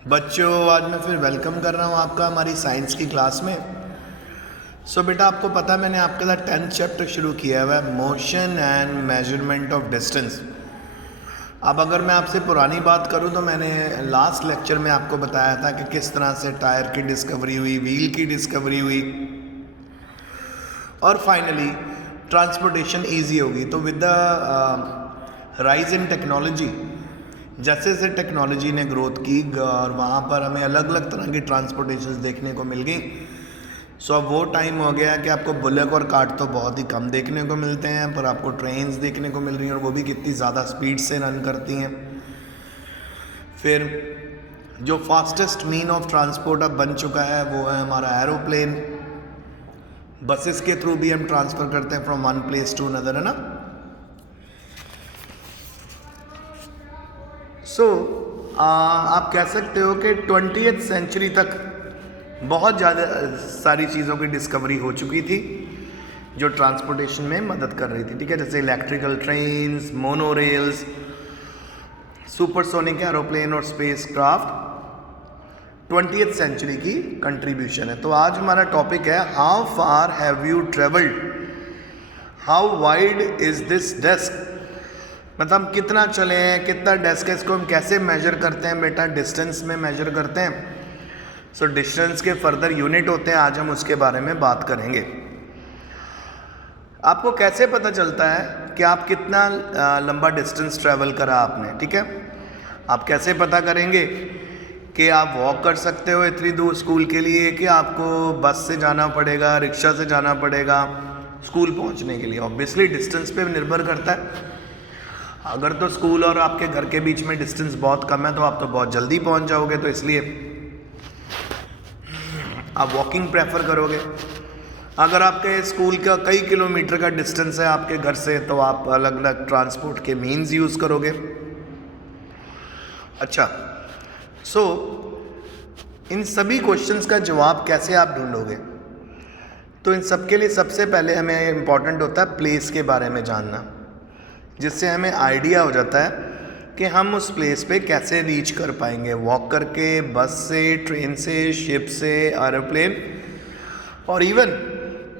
बच्चों, आज मैं फिर वेलकम कर रहा हूँ आपका हमारी साइंस की क्लास में। बेटा, आपको पता है मैंने आपके साथ 10th चैप्टर शुरू किया हुआ है, motion and measurement of distance. अब अगर मैं आपसे पुरानी बात करूँ तो मैंने लास्ट लेक्चर में आपको बताया था कि किस तरह से टायर की डिस्कवरी हुई, व्हील की डिस्कवरी हुई और फाइनली ट्रांसपोर्टेशन ईजी होगी। तो with the rise in technology, जैसे जैसे टेक्नोलॉजी ने ग्रोथ की और वहाँ पर हमें अलग अलग तरह की ट्रांसपोर्टेशन देखने को मिल गई। अब वो टाइम हो गया कि आपको बुलेट और कार्ट तो बहुत ही कम देखने को मिलते हैं, पर आपको ट्रेन्स देखने को मिल रही हैं और वो भी कितनी ज़्यादा स्पीड से रन करती हैं। फिर जो फास्टेस्ट मीन ऑफ ट्रांसपोर्ट अब बन चुका है वो है हमारा एरोप्लेन। बसेस के थ्रू भी हम ट्रांसफ़र करते हैं from one place to another, है ना। आप कह सकते हो कि 20th सेंचुरी तक बहुत ज़्यादा सारी चीज़ों की डिस्कवरी हो चुकी थी जो ट्रांसपोर्टेशन में मदद कर रही थी, ठीक है। जैसे इलेक्ट्रिकल ट्रेन्स, मोनोरेल्स, सुपरसोनिक एरोप्लेन और स्पेस क्राफ्ट 20th सेंचुरी की कंट्रीब्यूशन है। तो आज हमारा टॉपिक है how far have you travelled, how wide is this desk. मतलब हम कितना चले हैं, कितना डेस्क है, इसको हम कैसे मेजर करते हैं बेटा, डिस्टेंस में मेजर करते हैं। डिस्टेंस के फर्दर यूनिट होते हैं, आज हम उसके बारे में बात करेंगे। आपको कैसे पता चलता है कि आप कितना लंबा डिस्टेंस ट्रैवल करा आपने, ठीक है। आप कैसे पता करेंगे कि आप वॉक कर सकते हो इतनी दूर स्कूल के लिए, कि आपको बस से जाना पड़ेगा, रिक्शा से जाना पड़ेगा स्कूल पहुंचने के लिए। ऑब्वियसली डिस्टेंस पे निर्भर करता है। अगर तो स्कूल और आपके घर के बीच में डिस्टेंस बहुत कम है तो आप तो बहुत जल्दी पहुंच जाओगे, तो इसलिए आप वॉकिंग प्रेफर करोगे। अगर आपके स्कूल का कई किलोमीटर का डिस्टेंस है आपके घर से तो आप अलग अलग ट्रांसपोर्ट के मीन्स यूज़ करोगे। अच्छा, इन सभी क्वेश्चंस का जवाब कैसे आप ढूंढोगे? तो इन सब के लिए सबसे पहले हमें इम्पॉर्टेंट होता है प्लेस के बारे में जानना, जिससे हमें आइडिया हो जाता है कि हम उस प्लेस पे कैसे रीच कर पाएंगे, वॉक करके, बस से, ट्रेन से, शिप से, एरोप्लेन और इवन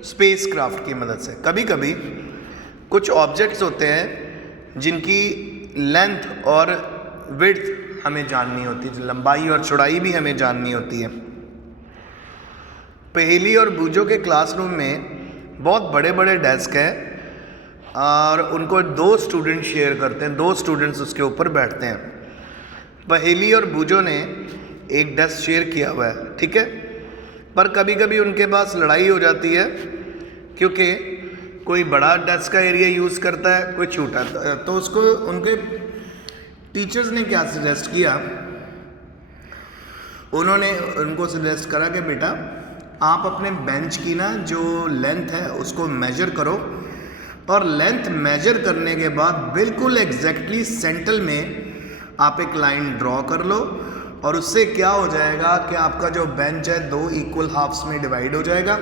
स्पेस क्राफ्ट की मदद से। कभी कभी कुछ ऑब्जेक्ट्स होते हैं जिनकी लेंथ और विड्थ हमें जाननी होती है, लंबाई और चौड़ाई भी हमें जाननी होती है। पहेली और बूझों के क्लासरूम में बहुत बड़े बड़े डेस्क हैं और उनको 2 स्टूडेंट शेयर करते हैं, 2 स्टूडेंट्स उसके ऊपर बैठते हैं। पहेली और बूझों ने एक डेस्क शेयर किया हुआ है, ठीक है। पर कभी कभी उनके पास लड़ाई हो जाती है क्योंकि कोई बड़ा डेस्क का एरिया यूज़ करता है, कोई छोटा। तो उसको उनके टीचर्स ने क्या सजेस्ट किया, उन्होंने उनको सजेस्ट करा कि बेटा आप अपने बेंच की ना जो लेंथ है उसको मेजर करो और लेंथ मेजर करने के बाद बिल्कुल एग्जैक्टली सेंटर में आप एक लाइन ड्रॉ कर लो और उससे क्या हो जाएगा कि आपका जो बेंच है 2 इक्वल हाफ्स में डिवाइड हो जाएगा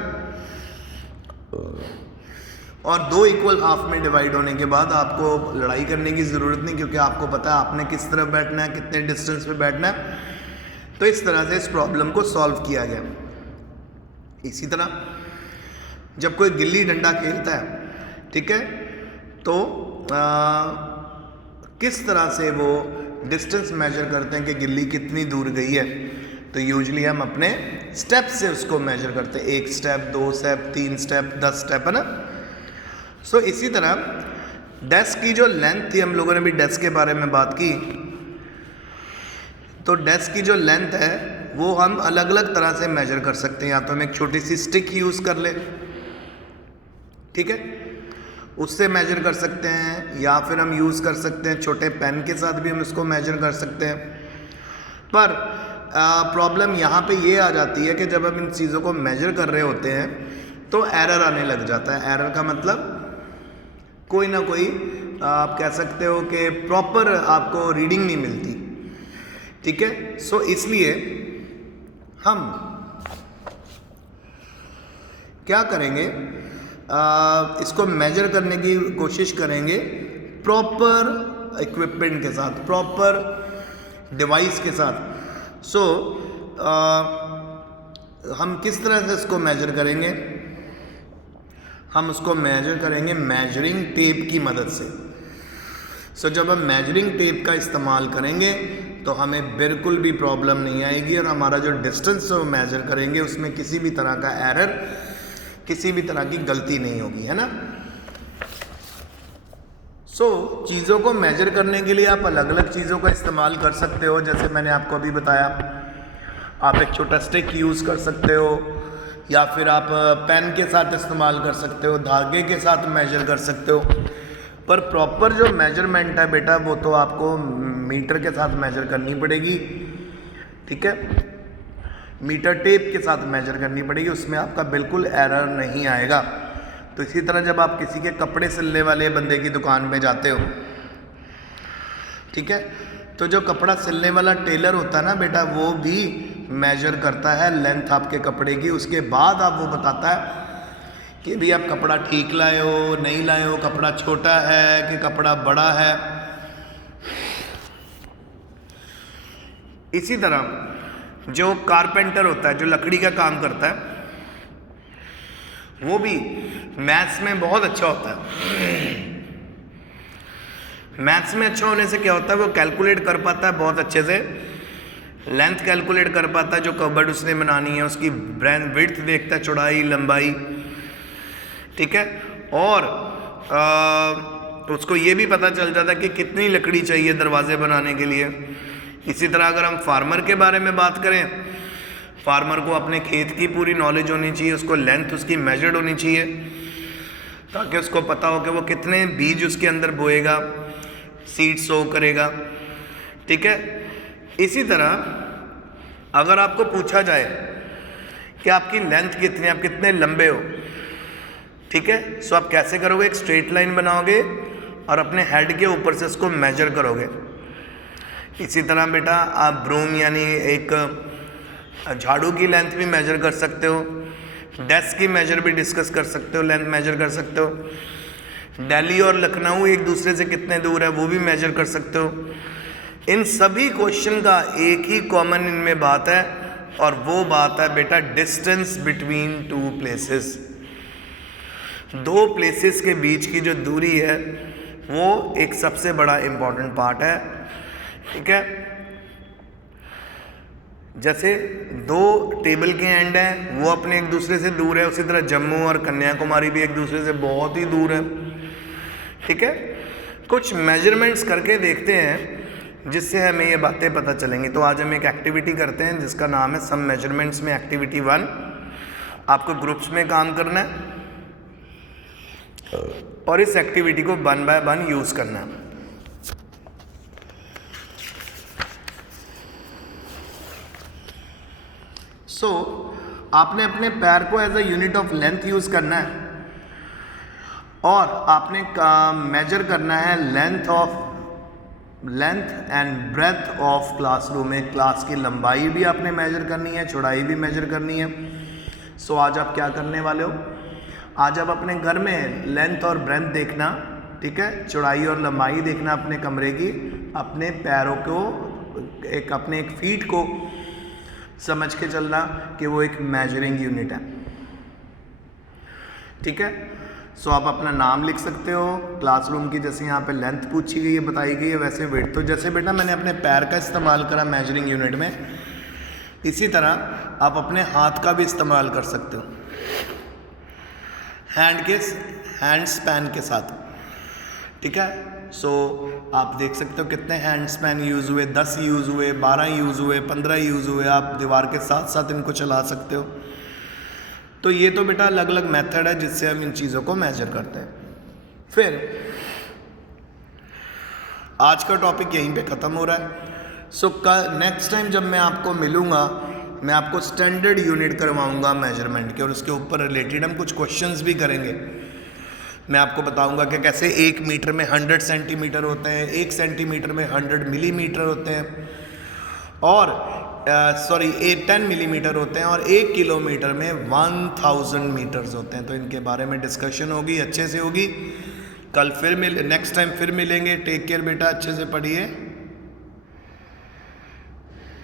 और 2 इक्वल हाफ में डिवाइड होने के बाद आपको लड़ाई करने की ज़रूरत नहीं, क्योंकि आपको पता है आपने किस तरफ बैठना है, कितने डिस्टेंस पे बैठना है। तो इस तरह से इस प्रॉब्लम को सॉल्व किया गया। इसी तरह जब कोई गिल्ली डंडा खेलता है, ठीक है, तो किस तरह से वो डिस्टेंस मेजर करते हैं कि गिल्ली कितनी दूर गई है। तो यूजुअली हम अपने स्टेप से उसको मेजर करते हैं, 1 स्टेप, 2 स्टेप, 3 स्टेप, 10 स्टेप, है ना। इसी तरह डेस्क की जो लेंथ थी, हम लोगों ने भी डेस्क के बारे में बात की, तो डेस्क की जो लेंथ है वो हम अलग अलग तरह से मेजर कर सकते हैं। या तो हम एक छोटी सी स्टिक यूज़ कर ले, ठीक है, उससे मेजर कर सकते हैं, या फिर हम यूज़ कर सकते हैं छोटे पेन के साथ भी हम इसको मेजर कर सकते हैं। पर प्रॉब्लम यहाँ पे ये आ जाती है कि जब हम इन चीज़ों को मेजर कर रहे होते हैं तो एरर आने लग जाता है। एरर का मतलब कोई ना कोई आप कह सकते हो कि प्रॉपर आपको रीडिंग नहीं मिलती, ठीक है। इसलिए हम क्या करेंगे, इसको मेजर करने की कोशिश करेंगे प्रॉपर इक्विपमेंट के साथ, प्रॉपर डिवाइस के साथ। सो हम किस तरह से इसको मेजर करेंगे? हम उसको मेजर करेंगे मेजरिंग टेप की मदद से। सो जब हम मेजरिंग टेप का इस्तेमाल करेंगे तो हमें बिल्कुल भी प्रॉब्लम नहीं आएगी और हमारा जो डिस्टेंस वो मेजर करेंगे उसमें किसी भी तरह का एरर, किसी भी तरह की गलती नहीं होगी, है ना। चीज़ों को मेजर करने के लिए आप अलग अलग चीज़ों का इस्तेमाल कर सकते हो। जैसे मैंने आपको अभी बताया, आप एक छोटा स्टिक यूज़ कर सकते हो, या फिर आप पेन के साथ इस्तेमाल कर सकते हो, धागे के साथ मेजर कर सकते हो। पर प्रॉपर जो मेजरमेंट है बेटा वो तो आपको मीटर के साथ मेजर करनी पड़ेगी, ठीक है। मीटर टेप के साथ मेजर करनी पड़ेगी, उसमें आपका बिल्कुल एरर नहीं आएगा। तो इसी तरह जब आप किसी के कपड़े सिलने वाले बंदे की दुकान में जाते हो, ठीक है, तो जो कपड़ा सिलने वाला टेलर होता है ना बेटा, वो भी मेजर करता है लेंथ आपके कपड़े की। उसके बाद आप वो बताता है कि भी आप कपड़ा ठीक लाए हो, नहीं लाए हो, कपड़ा छोटा है कि कपड़ा बड़ा है। इसी तरह जो कारपेंटर होता है, जो लकड़ी का काम करता है, वो भी मैथ्स में बहुत अच्छा होता है। मैथ्स में अच्छा होने से क्या होता है, वो कैलकुलेट कर पाता है बहुत अच्छे से, लेंथ कैलकुलेट कर पाता है, जो कबर्ड उसने बनानी है उसकी ब्रेंथ विड्थ देखता है, चौड़ाई लंबाई, ठीक है। और उसको ये भी पता चल जाता है कि कितनी लकड़ी चाहिए दरवाजे बनाने के लिए। इसी तरह अगर हम फार्मर के बारे में बात करें, फार्मर को अपने खेत की पूरी नॉलेज होनी चाहिए, उसको लेंथ उसकी मेजर्ड होनी चाहिए, ताकि उसको पता हो कि वो कितने बीज उसके अंदर बोएगा, सीड सो करेगा, ठीक है। इसी तरह अगर आपको पूछा जाए कि आपकी लेंथ कितनी है, आप कितने लंबे हो, ठीक है, सो आप कैसे करोगे? एक स्ट्रेट लाइन बनाओगे और अपने हेड के ऊपर से उसको मेजर करोगे। इसी तरह बेटा आप ब्रूम यानी एक झाड़ू की लेंथ भी मेजर कर सकते हो, डेस्क की मेजर भी डिस्कस कर सकते हो, लेंथ मेजर कर सकते हो। दिल्ली और लखनऊ एक दूसरे से कितने दूर है वो भी मेजर कर सकते हो। इन सभी क्वेश्चन का एक ही कॉमन इनमें बात है, और वो बात है बेटा डिस्टेंस बिटवीन टू प्लेसेस। दो प्लेसेस के बीच की जो दूरी है वो एक सबसे बड़ा इम्पॉर्टेंट पार्ट है, ठीक है। जैसे दो टेबल के एंड हैं वो अपने एक दूसरे से दूर है, उसी तरह जम्मू और कन्याकुमारी भी एक दूसरे से बहुत ही दूर है, ठीक है। कुछ मेजरमेंट्स करके देखते हैं जिससे हमें ये बातें पता चलेंगी। तो आज हम एक एक्टिविटी करते हैं जिसका नाम है सम मेजरमेंट्स में एक्टिविटी 1। आपको ग्रुप्स में काम करना है और इस एक्टिविटी को 1 बाय 1 यूज़ करना है। आपने अपने पैर को as a unit of length use करना है और आपने मेजर करना है length and breadth of classroom. एक क्लास की लंबाई भी आपने मेजर करनी है, चौड़ाई भी मेजर करनी है। आज आप क्या करने वाले हो? आज आप अपने घर में लेंथ और ब्रेथ देखना, ठीक है, चौड़ाई और लंबाई देखना अपने कमरे की, अपने पैरों को अपने एक फीट को समझ के चलना कि वो एक मेजरिंग यूनिट है, ठीक है। आप अपना नाम लिख सकते हो। क्लासरूम की जैसे यहाँ पे लेंथ पूछी गई है, बताई गई है, वैसे वेट। तो जैसे बेटा मैंने अपने पैर का इस्तेमाल करा मेजरिंग यूनिट में, इसी तरह आप अपने हाथ का भी इस्तेमाल कर सकते हो हैंड स्पैन के साथ, ठीक है। आप देख सकते हो कितने हैंड स्पैन यूज़ हुए, 10 यूज़ हुए, 12 यूज़ हुए, 15 यूज़ हुए। आप दीवार के साथ साथ इनको चला सकते हो। तो ये तो बेटा अलग अलग मेथड है जिससे हम इन चीज़ों को मेजर करते हैं। फिर आज का टॉपिक यहीं पे ख़त्म हो रहा है। नेक्स्ट टाइम जब मैं आपको मिलूँगा, मैं आपको स्टैंडर्ड यूनिट करवाऊँगा मेजरमेंट के, और उसके ऊपर रिलेटेड हम कुछ क्वेश्चंस भी करेंगे। मैं आपको बताऊंगा कि कैसे 1 मीटर में 100 सेंटीमीटर होते हैं, 1 सेंटीमीटर में 100 मिलीमीटर होते हैं, और 10 मिलीमीटर होते हैं, और 1 किलोमीटर में 1000 मीटर्स होते हैं। तो इनके बारे में डिस्कशन होगी, अच्छे से होगी। कल फिर नेक्स्ट टाइम फिर मिलेंगे। टेक केयर बेटा, अच्छे से पढ़िए।